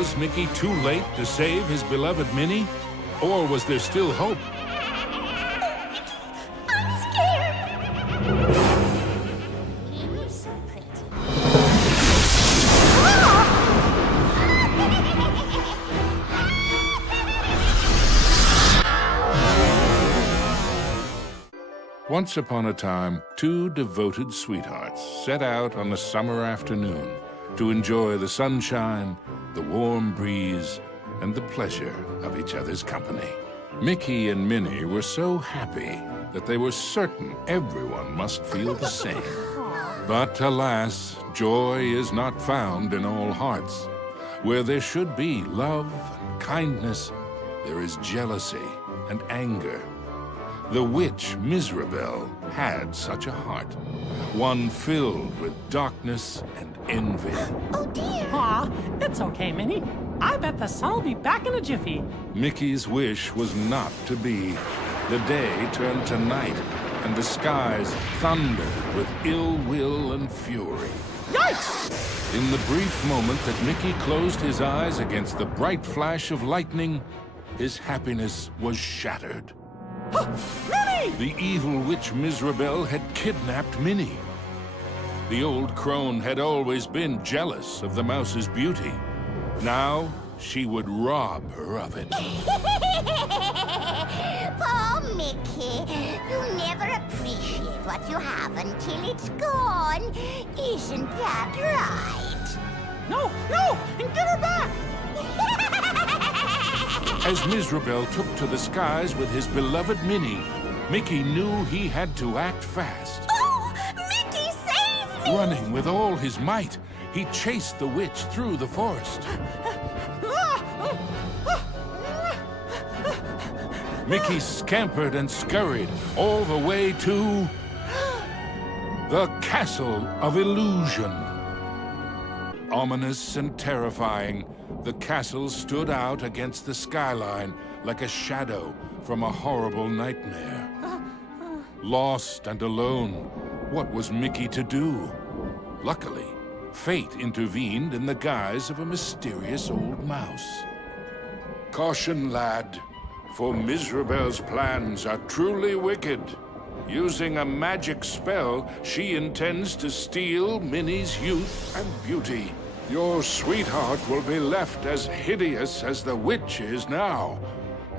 Was Mickey too late to save his beloved Minnie? Or was there still hope? I'm scared. Minnie's so pretty. Once upon a time, two devoted sweethearts set out on a summer afternoon to enjoy the sunshine, the warm breeze, and the pleasure of each other's company. Mickey and Minnie were so happy that they were certain everyone must feel the same. But alas, joy is not found in all hearts. Where there should be love and kindness, there is jealousy and anger. The witch Miserabel had such a heart, one filled with darkness and envy. Oh dear! Aw, it's okay, Minnie. I bet the sun will be back in a jiffy. Mickey's wish was not to be. The day turned to night, and the skies thundered with ill will and fury. Yikes! In the brief moment that Mickey closed his eyes against the bright flash of lightning, his happiness was shattered. Minnie! The evil witch Miserabel had kidnapped Minnie. The old crone had always been jealous of the mouse's beauty. Now, she would rob her of it. Poor Mickey. You never appreciate what you have until it's gone. Isn't that right? No! And get her back! As Miserabel took to the skies with his beloved Minnie, Mickey knew he had to act fast. Oh! Mickey, save me! Running with all his might, he chased the witch through the forest. Mickey scampered and scurried all the way to the Castle of Illusion. Ominous and terrifying, the castle stood out against the skyline like a shadow from a horrible nightmare. Lost and alone, what was Mickey to do? Luckily, fate intervened in the guise of a mysterious old mouse. Caution, lad, for Miserabel's plans are truly wicked. Using a magic spell, she intends to steal Minnie's youth and beauty. Your sweetheart will be left as hideous as the witch is now,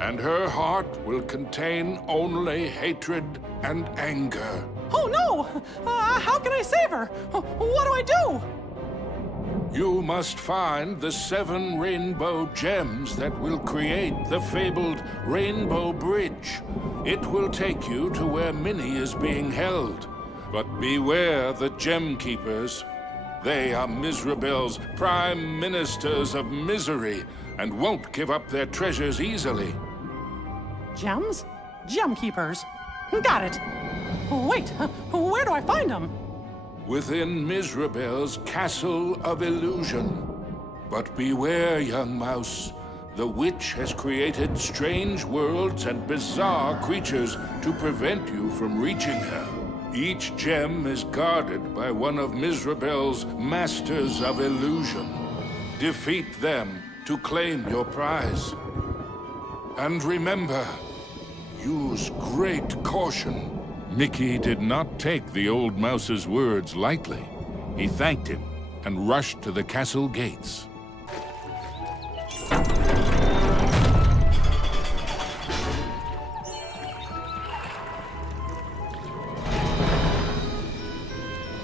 and her heart will contain only hatred and anger. Oh no! How can I save her? What do I do? You must find the 7 rainbow gems that will create the fabled Rainbow Bridge. It will take you to where Minnie is being held. But beware the Gem Keepers. They are Miserabel's prime ministers of misery and won't give up their treasures easily. Gems? Gem keepers. Got it. Wait, where do I find them? Within Miserabel's Castle of Illusion. But beware, young mouse. The witch has created strange worlds and bizarre creatures to prevent you from reaching her. Each gem is guarded by one of Miserabel's Masters of Illusion. Defeat them to claim your prize. And remember, use great caution. Mickey did not take the old mouse's words lightly. He thanked him and rushed to the castle gates.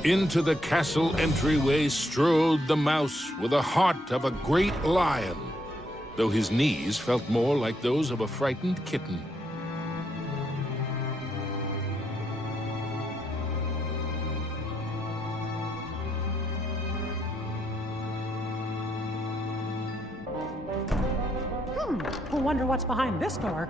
Into the castle entryway strode the mouse with the heart of a great lion, though his knees felt more like those of a frightened kitten. I wonder what's behind this door.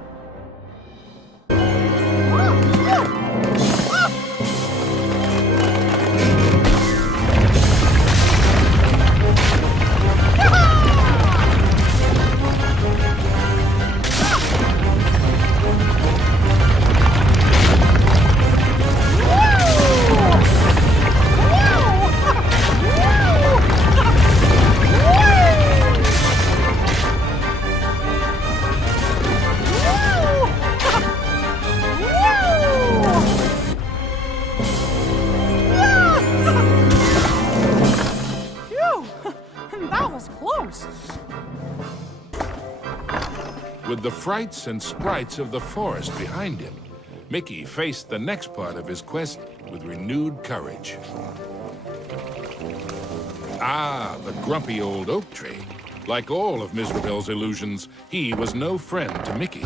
With the frights and sprites of the forest behind him, Mickey faced the next part of his quest with renewed courage. Ah, the grumpy old oak tree. Like all of Mizrabel's illusions, he was no friend to Mickey.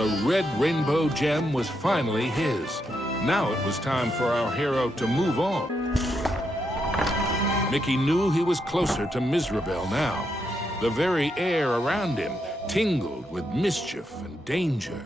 The red rainbow gem was finally his. Now it was time for our hero to move on. Mickey knew he was closer to Mizrabel now. The very air around him tingled with mischief and danger.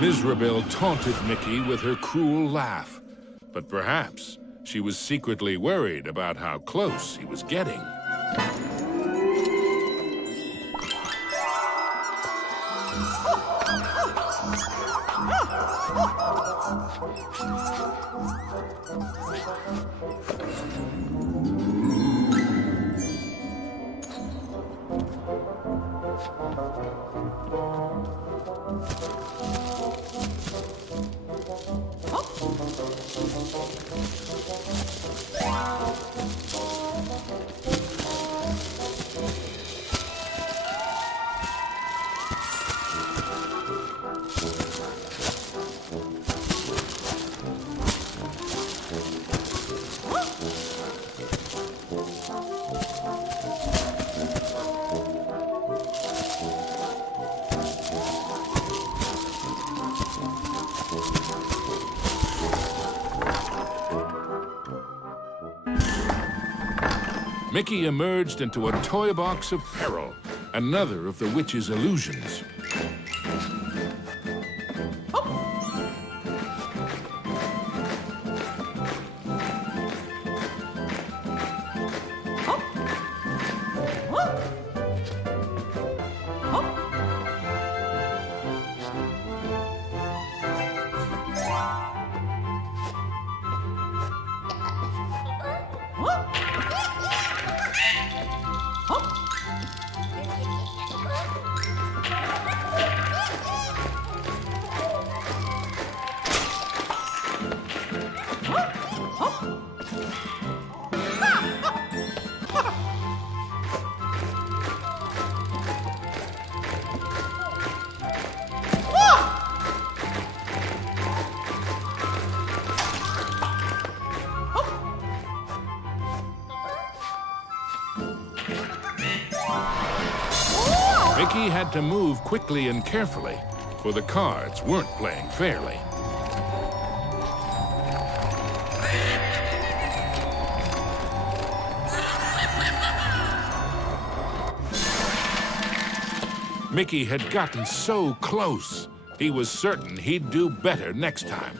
Mizrabel taunted Mickey with her cruel laugh, but perhaps she was secretly worried about how close he was getting. Mickey emerged into a toy box of peril, another of the witch's illusions. Mickey had to move quickly and carefully, for the cards weren't playing fairly. Mickey had gotten so close. He was certain he'd do better next time.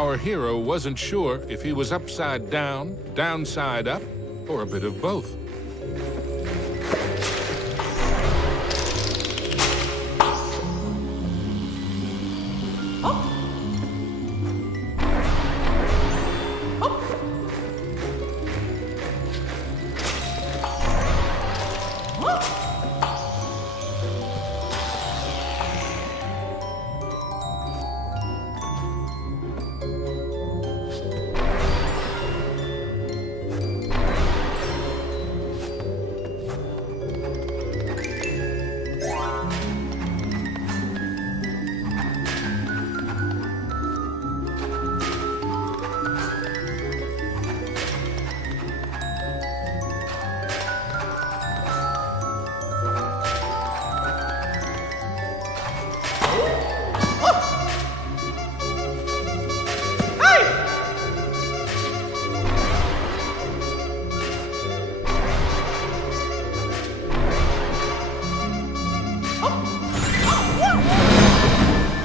Our hero wasn't sure if he was upside down, downside up, or a bit of both.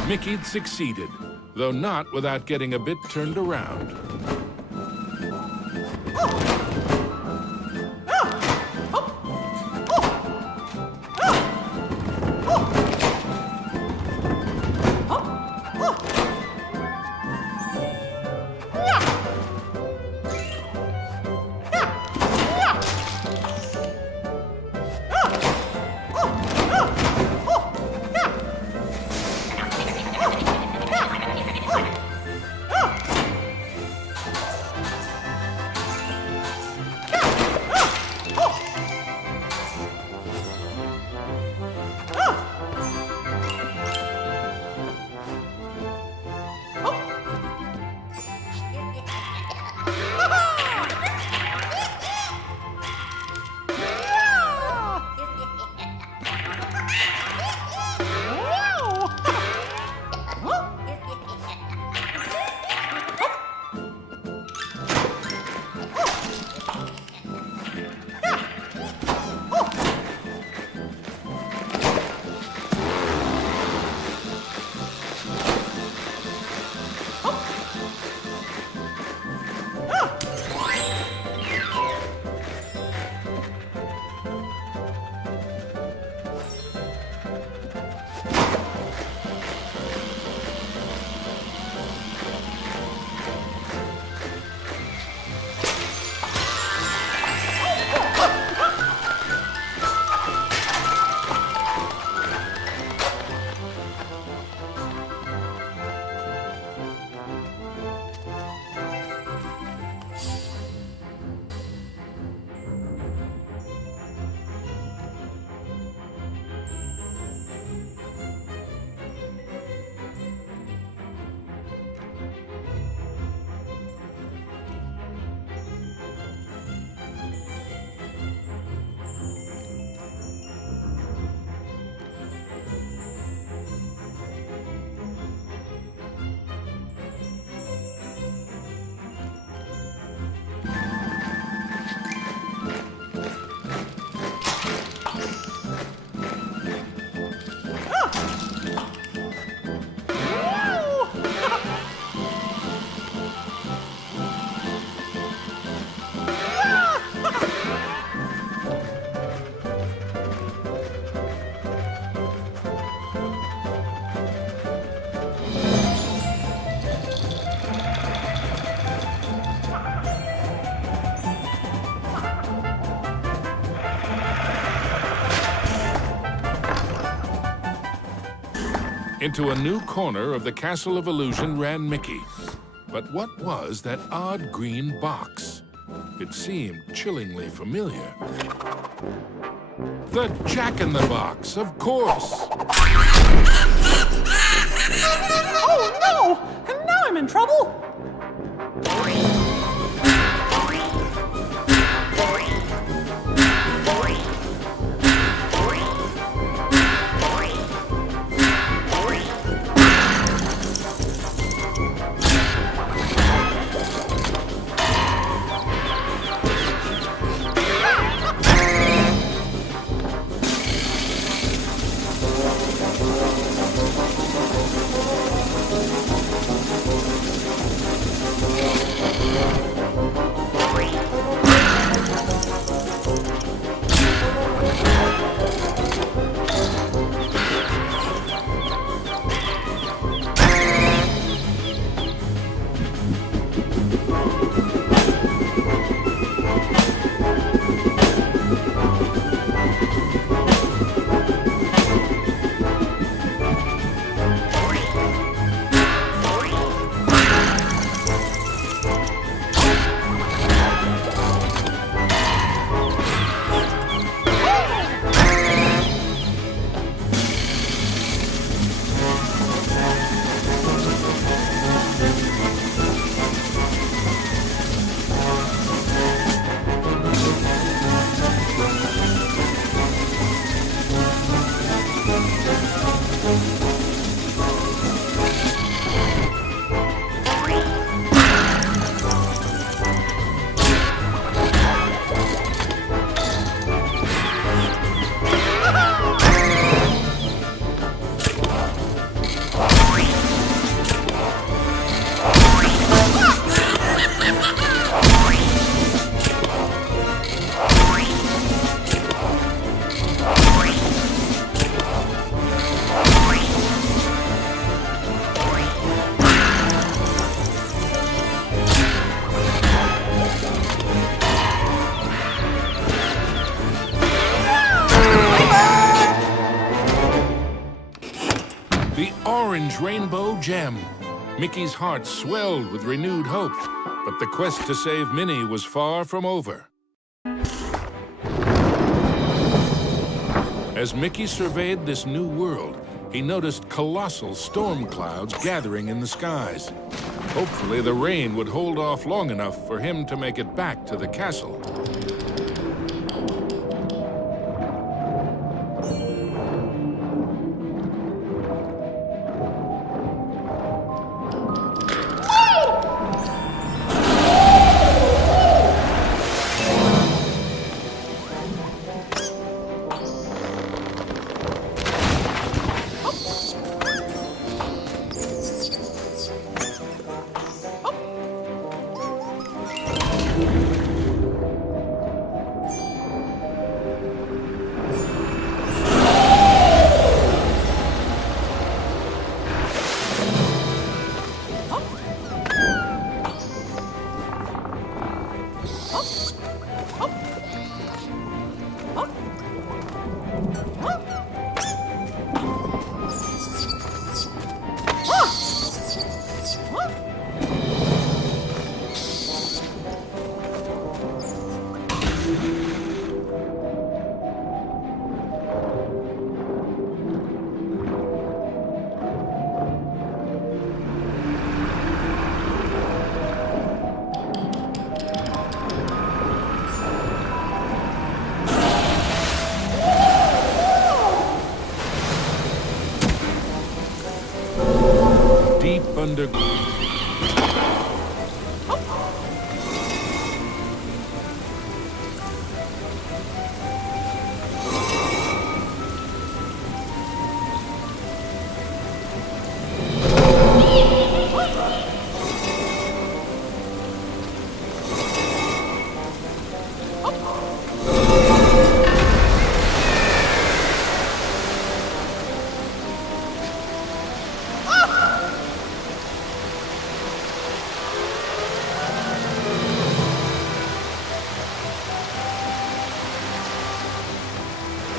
Mickey'd succeeded, though not without getting a bit turned around. Into a new corner of the Castle of Illusion ran Mickey. But what was that odd green box? It seemed chillingly familiar. The Jack-in-the-Box, of course! Oh, no! And now I'm in trouble! orange rainbow gem. Mickey's heart swelled with renewed hope, but the quest to save Minnie was far from over. As Mickey surveyed this new world, he noticed colossal storm clouds gathering in the skies. Hopefully, the rain would hold off long enough for him to make it back to the castle. Deep under...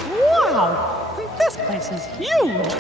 Wow! This place is huge!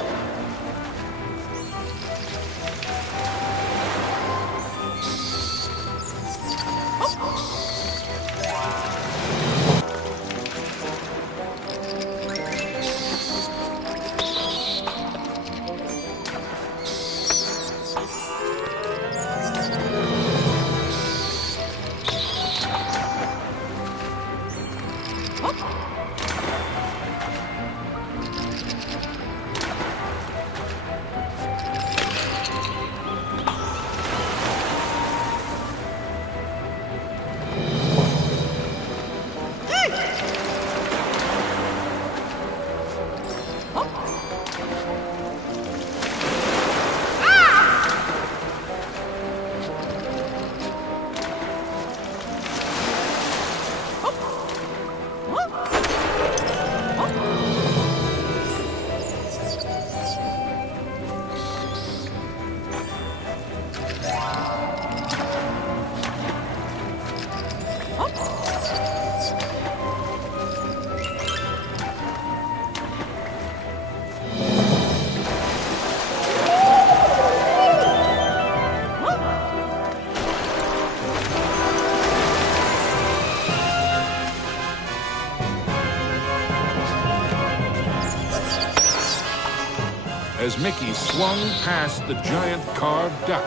As Mickey swung past the giant carved duck,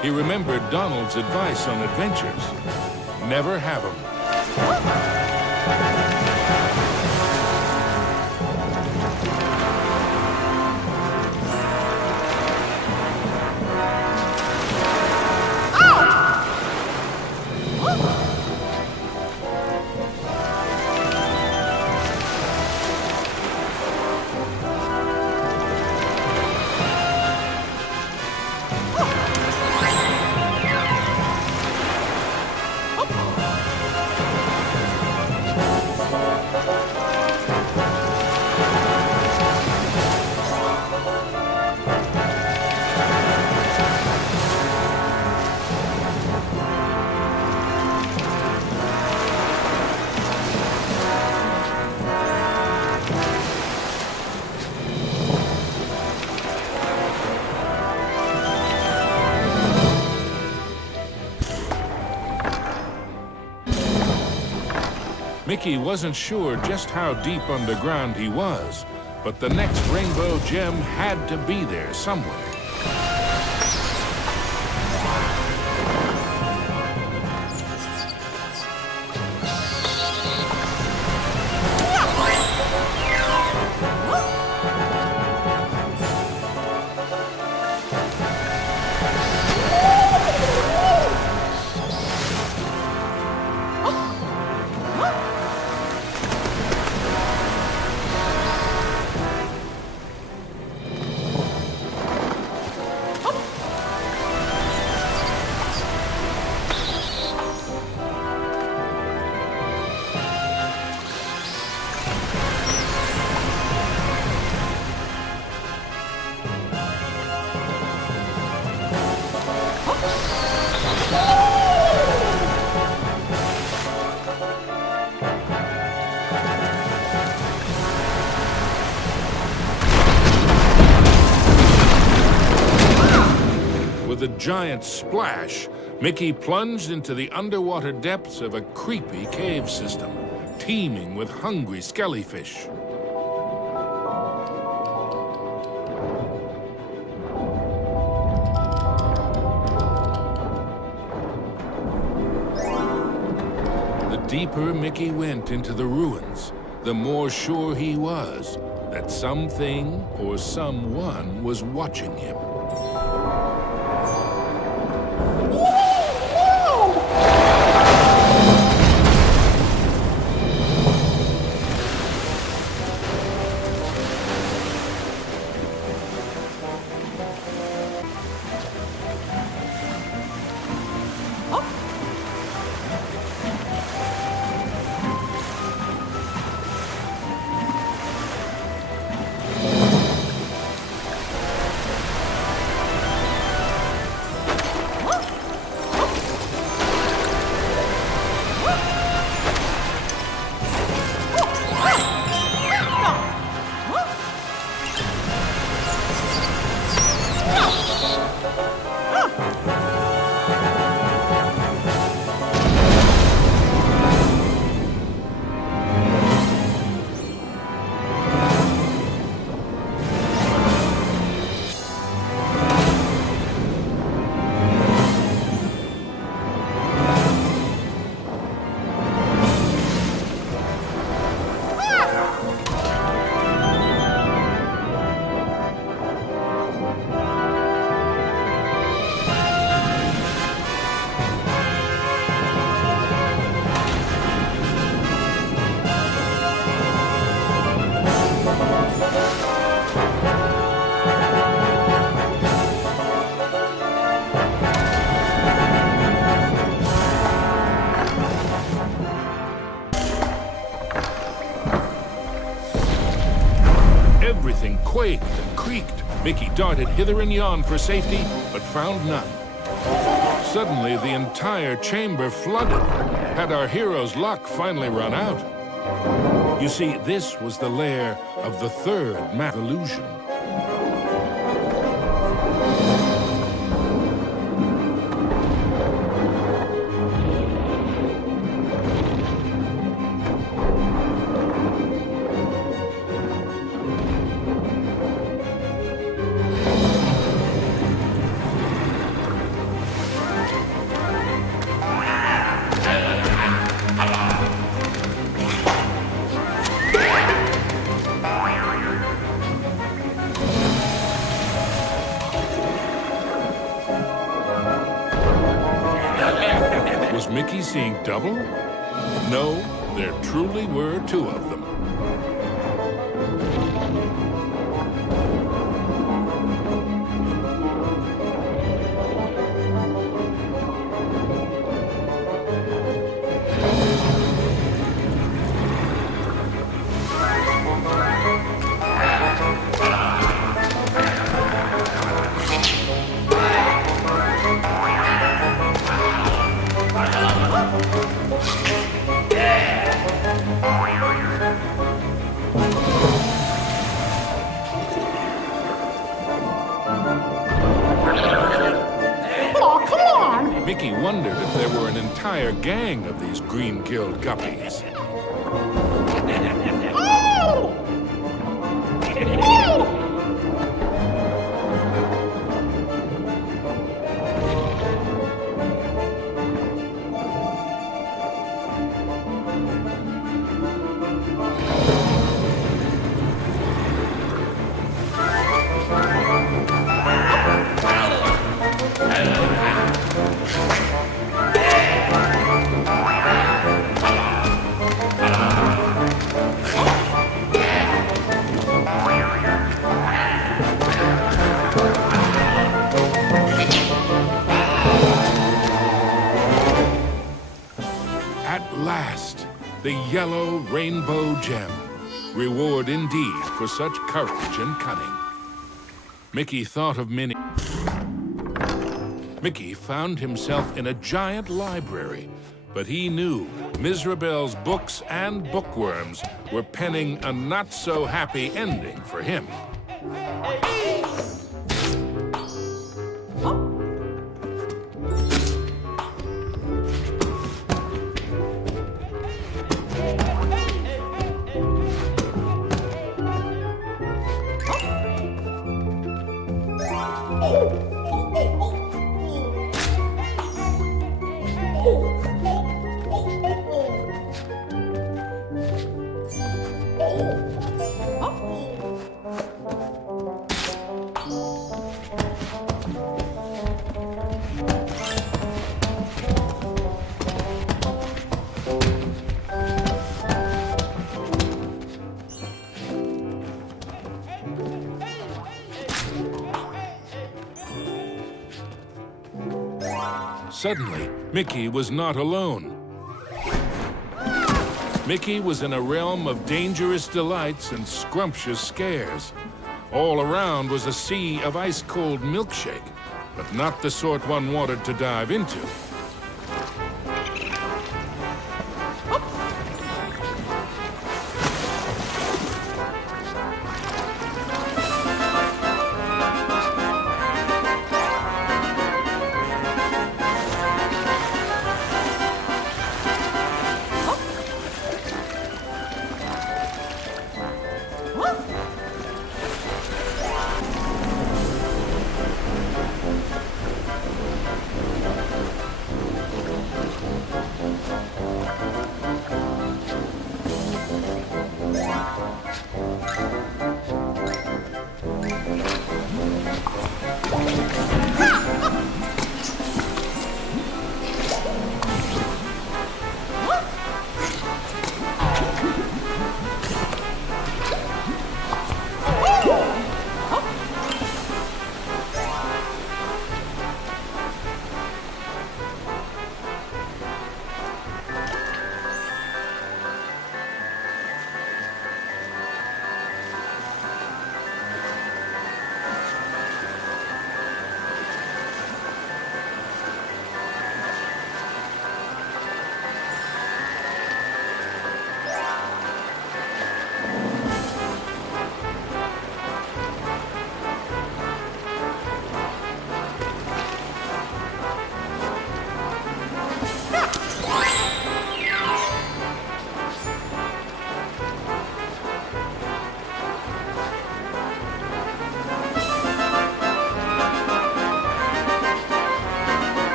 he remembered Donald's advice on adventures. Never have 'em. Mickey wasn't sure just how deep underground he was, but the next rainbow gem had to be there somewhere. With a giant splash, Mickey plunged into the underwater depths of a creepy cave system, teeming with hungry skellyfish. The deeper Mickey went into the ruins, the more sure he was that something or someone was watching him. Everything quaked and creaked. Mickey darted hither and yon for safety, but found none. Suddenly, the entire chamber flooded. Had our hero's luck finally run out? You see, this was the lair of the third math illusion. Was Mickey seeing double? No, there truly were two of them. Mickey wondered if there were an entire gang of these green-gilled guppies. yellow rainbow gem. Reward indeed for such courage and cunning. Mickey thought of Minnie. Mickey found himself in a giant library, but he knew Mizrabel's books and bookworms were penning a not-so-happy ending for him. Suddenly, Mickey was not alone. Mickey was in a realm of dangerous delights and scrumptious scares. All around was a sea of ice-cold milkshake, but not the sort one wanted to dive into.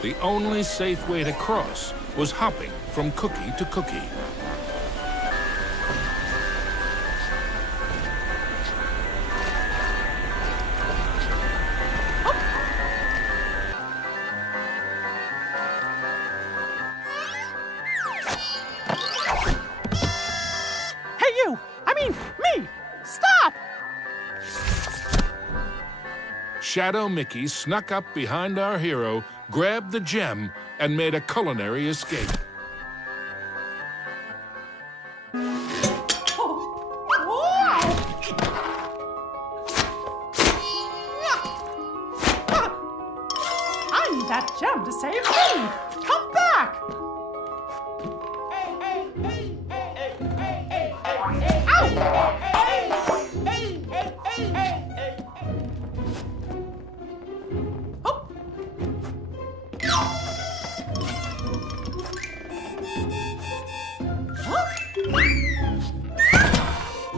The only safe way to cross was hopping from cookie to cookie. Hey, you! I mean, me! Stop! Shadow Mickey snuck up behind our hero grabbed the gem and made a culinary escape. I need that gem to save me! Come back!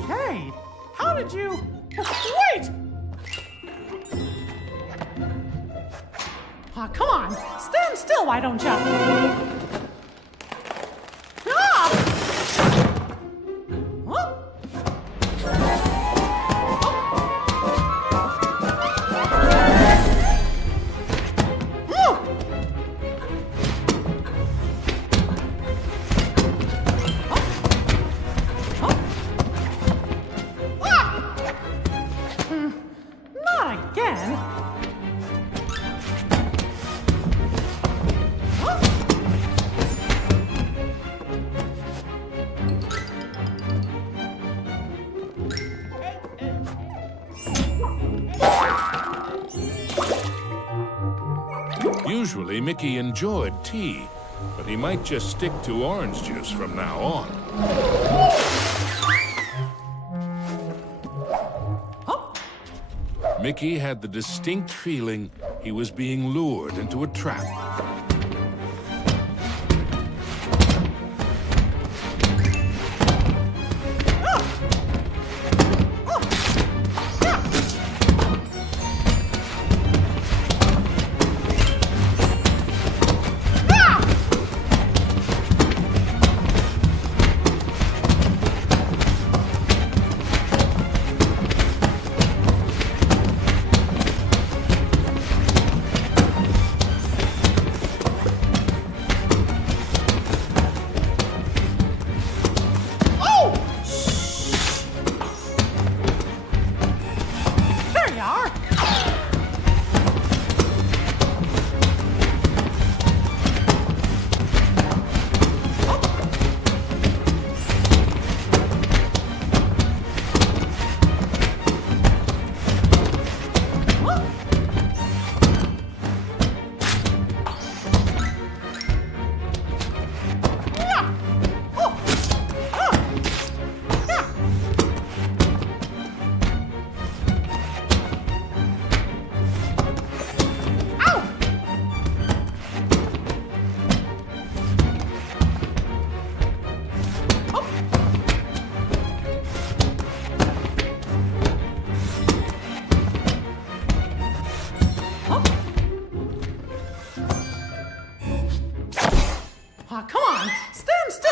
Hey, how did you... Wait! Aw, come on. Stand still, why don't you? Ah! Huh? Not again. Usually, Mickey enjoyed tea, but he might just stick to orange juice from now on. Mickey had the distinct feeling he was being lured into a trap.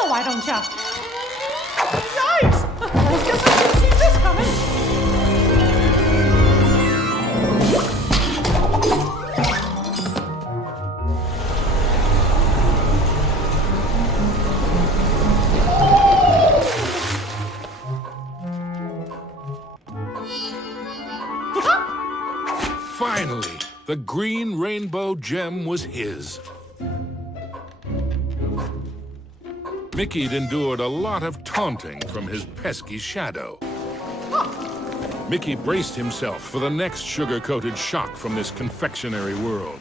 Why don't ya? Yikes! I guess I didn't see this coming. Finally, the green rainbow gem was his. Mickey'd endured a lot of taunting from his pesky shadow. Mickey braced himself for the next sugar-coated shock from this confectionery world.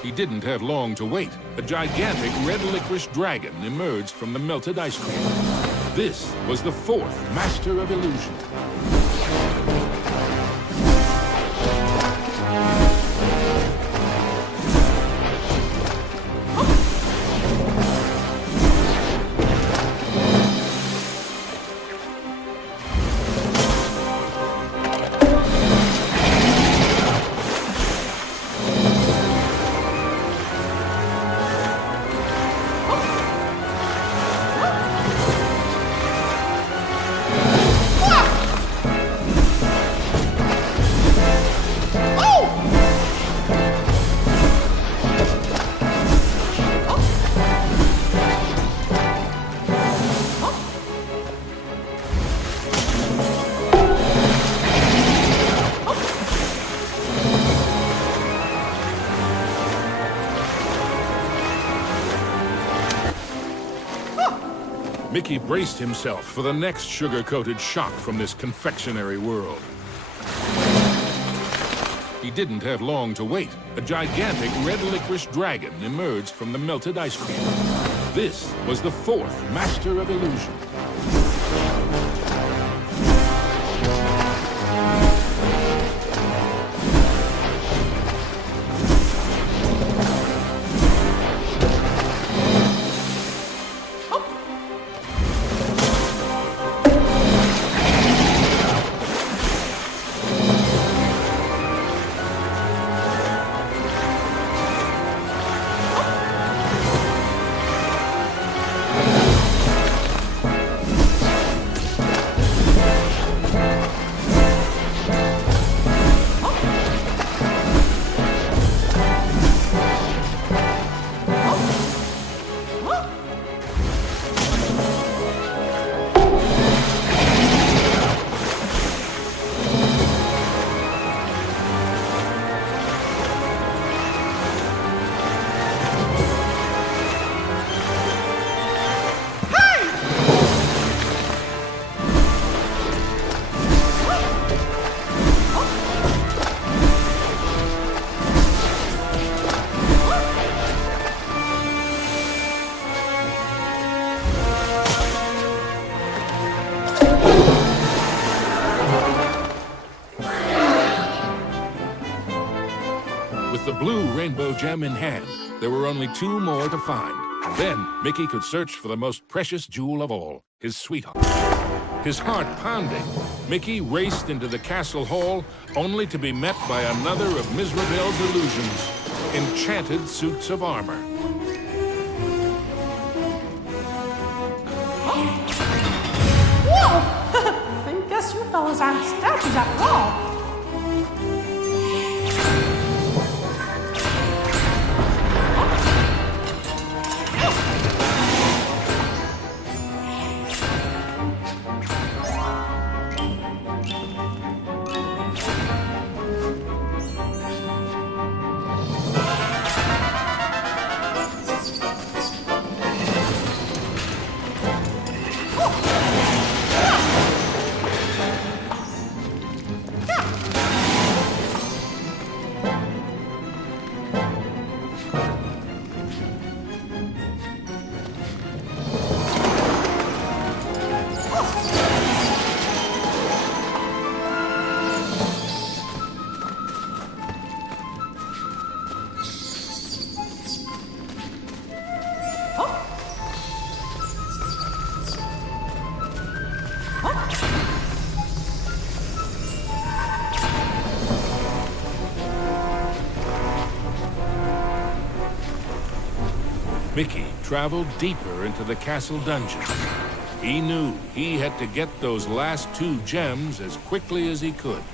He didn't have long to wait. A gigantic red licorice dragon emerged from the melted ice cream. This was the fourth Master of Illusion. Mickey braced himself for the next sugar-coated shock from this confectionery world. He didn't have long to wait. A gigantic red licorice dragon emerged from the melted ice cream. This was the fourth master of illusion. With the blue rainbow gem in hand, there were only 2 more to find. Then Mickey could search for the most precious jewel of all, his sweetheart. His heart pounding, Mickey raced into the castle hall, only to be met by another of Mizrabel's illusions, enchanted suits of armor. Whoa! I guess you fellas aren't statues after all. Mickey traveled deeper into the castle dungeons. He knew he had to get those last 2 gems as quickly as he could.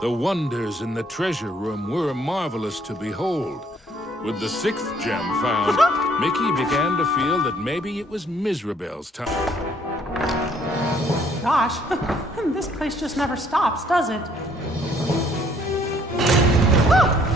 The wonders in the treasure room were marvelous to behold. With the sixth gem found, Mickey began to feel that maybe it was Mizrabel's time. Gosh, this place just never stops, does it? Ah!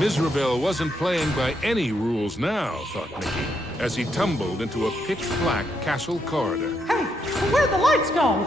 Mizrabel wasn't playing by any rules now, thought Mickey, as he tumbled into a pitch-black castle corridor. Hey, where'd the lights go?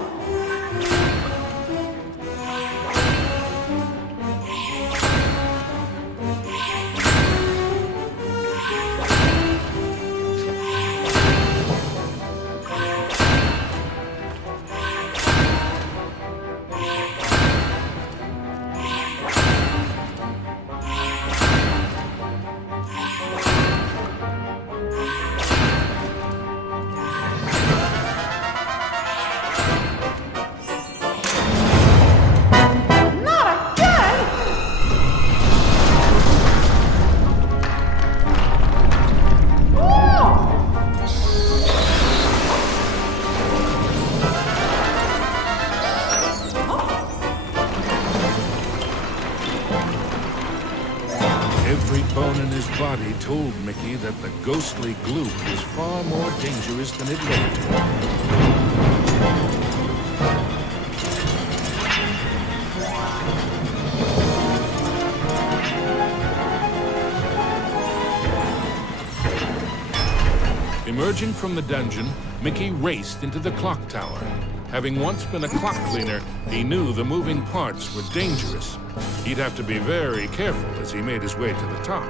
Every bone in his body told Mickey that the ghostly gloop was far more dangerous than it looked. Emerging from the dungeon, Mickey raced into the clock tower. Having once been a clock cleaner, he knew the moving parts were dangerous. He'd have to be very careful as he made his way to the top.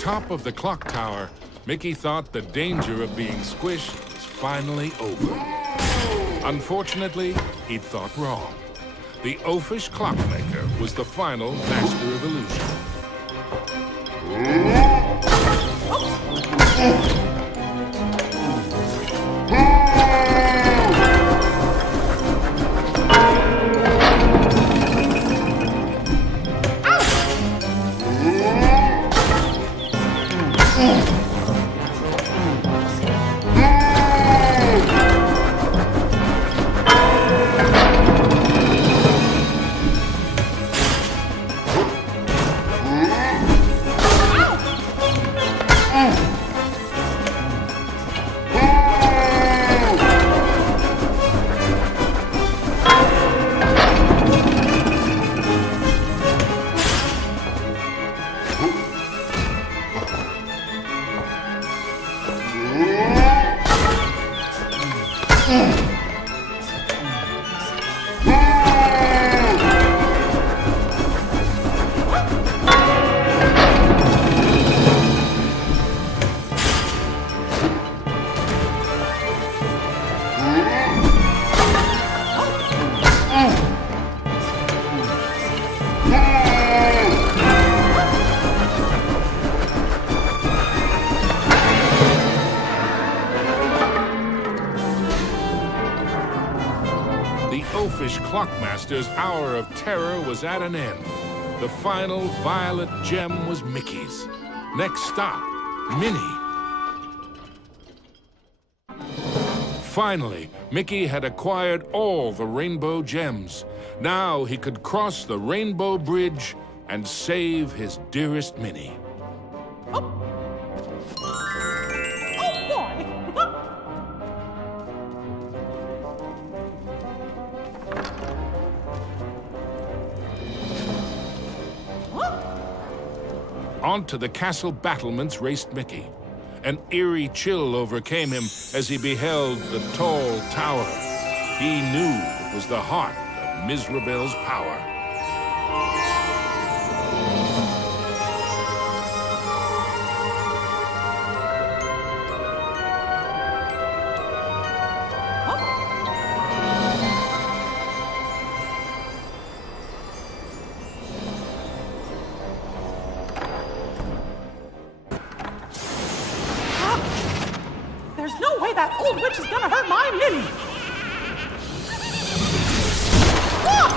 Top of the clock tower, Mickey thought the danger of being squished was finally over. Unfortunately, he'd thought wrong. The oafish clockmaker was the final master of illusion. Clockmaster's hour of terror was at an end. The final violet gem was Mickey's. Next stop, Minnie. Finally, Mickey had acquired all the rainbow gems. Now he could cross the rainbow bridge and save his dearest Minnie. Oh boy! Onto the castle battlements raced Mickey. An eerie chill overcame him as he beheld the tall tower. He knew it was the heart of Mizrabel's power. There's no way that old witch is gonna hurt my Minnie! Ah!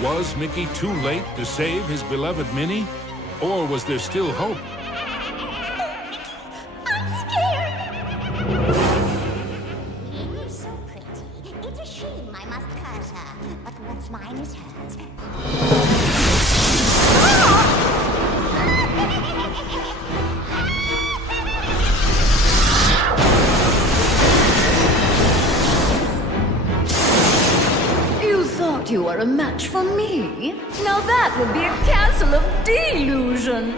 Was Mickey too late to save his beloved Minnie? Or was there still hope? I'm scared! Minnie's so pretty. It's a shame I must curse her. But what's mine is hers. a match for me? Now that would be a castle of delusion.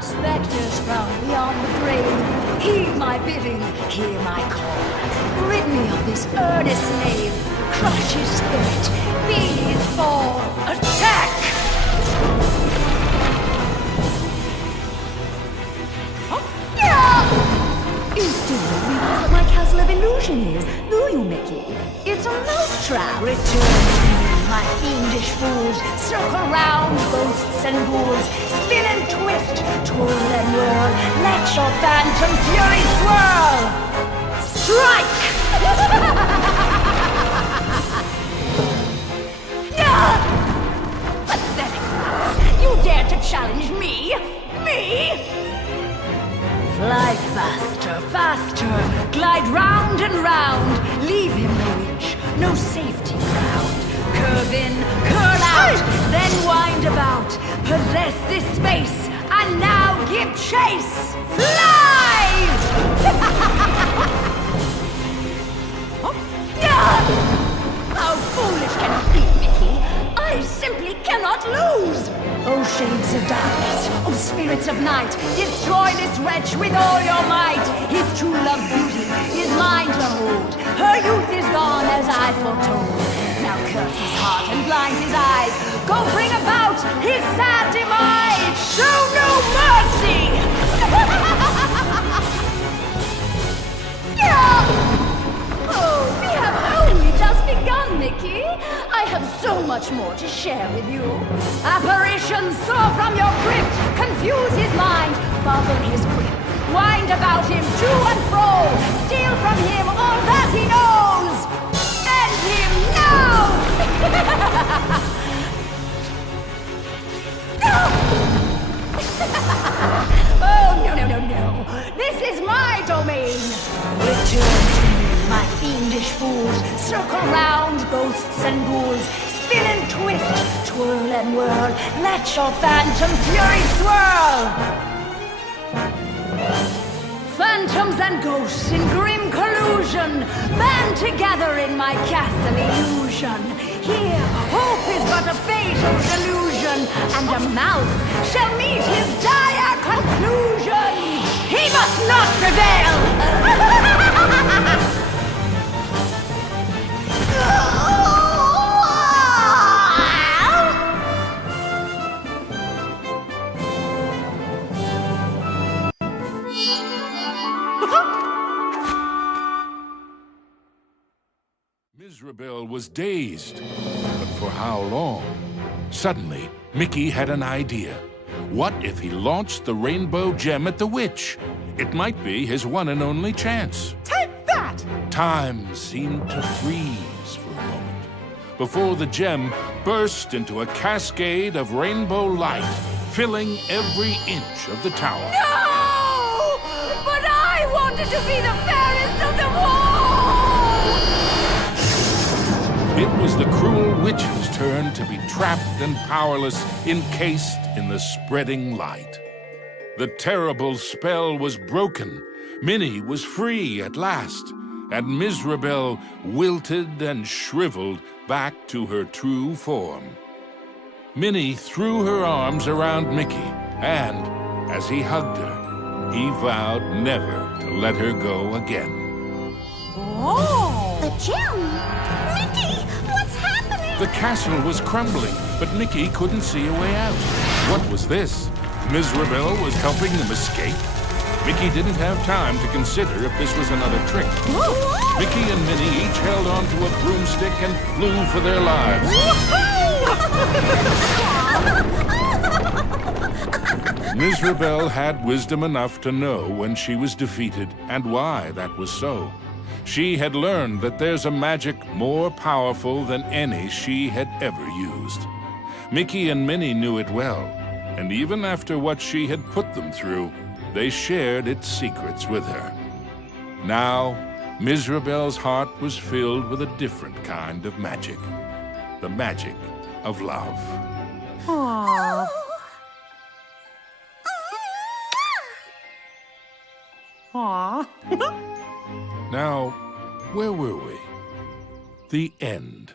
Spectres from beyond the grave, heed my bidding, hear my call. Rid me of this earnest slave, crush his spirit, be his fall. Attack! You still don't realize what my castle of illusion is, do you, Mickey? It's a mousetrap. Return to me, my fiendish fools. Circle round, ghosts and ghouls. Spin and twist, twirl and whirl. Let your phantom fury swirl. Strike! Pathetic rats! You dare to challenge me? Me? Fly faster, faster, glide round and round. Leave him no inch, no safety ground. Curve in, curl out, then wind about. Possess this space, and now give chase. Fly! How foolish can you be, Mickey? I simply cannot lose! Oh, shades of darkness, oh, spirits of night, destroy this wretch with all your might! His true love's beauty is mine to hold. Her youth is gone as I foretold. Now curse his heart and blind his eyes. Go bring about his sad demise! Show no mercy! Oh, we have only just begun, Mickey. I have so much more to share with you. Apparitions soar from your crypt, confuse his mind, boggle his grip, wind about him to and fro, steal from him all that he knows. End him now! Oh, no. This is my domain. Return to me, my fiendish fools. Circle round, ghosts and ghouls. Spin and twist, twirl and whirl. Let your phantom fury swirl. Phantoms and ghosts in grim collusion band together in my castle illusion. Here, hope is but a fatal delusion, and a mouse shall meet his dire conclusion. He must not prevail! Mizrabel was dazed, but for how long? Suddenly, Mickey had an idea. What if he launched the rainbow gem at the witch? It might be his one and only chance. Take that! Time seemed to freeze for a moment before the gem burst into a cascade of rainbow light, filling every inch of the tower. No! But I wanted to be the fairest of them all! It was the cruel witch's turn to be trapped and powerless, encased in the spreading light. The terrible spell was broken. Minnie was free at last, and Mizrabel wilted and shriveled back to her true form. Minnie threw her arms around Mickey, and as he hugged her, he vowed never to let her go again. Oh! The gem? Mickey, what's happening? The castle was crumbling, but Mickey couldn't see a way out. What was this? Mizrabel was helping them escape? Mickey didn't have time to consider if this was another trick. Mickey and Minnie each held onto a broomstick and flew for their lives. Mizrabel had wisdom enough to know when she was defeated and why that was so. She had learned that there's a magic more powerful than any she had ever used. Mickey and Minnie knew it well, and even after what she had put them through, they shared its secrets with her. Now, Mizrabel's heart was filled with a different kind of magic. The magic of love. Aww. Aww. Now, where were we? The end.